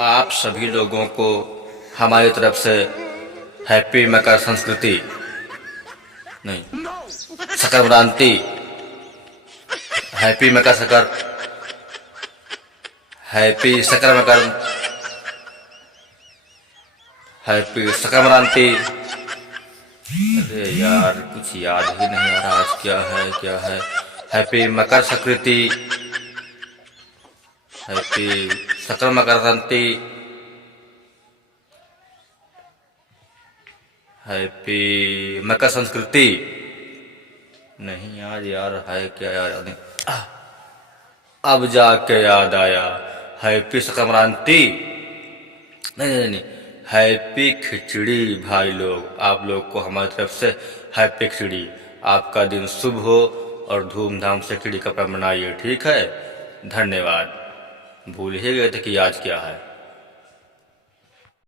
आप सभी लोगों को हमारी तरफ से हैप्पी मकर संस्कृति नहीं संक्रांति हैप्पी मकर हैप्पी संक्रांति। अरे यार कुछ याद ही नहीं आ रहा आज क्या है। हैप्पी मकर संस्कृति, हैप्पी मकर संक्रांति, हैप्पी मकर संस्कृति। नहीं यार है क्या यार नहीं। अब जाके याद आया, हैप्पी संक्रांति नहीं, हैप्पी खिचड़ी। भाई लोग आप लोग को हमारी तरफ से हैप्पी खिचड़ी। आपका दिन शुभ हो और धूमधाम से खिचड़ी का पर्व मनाइए, ठीक है। धन्यवाद। भूल ही गए थे कि आज क्या है।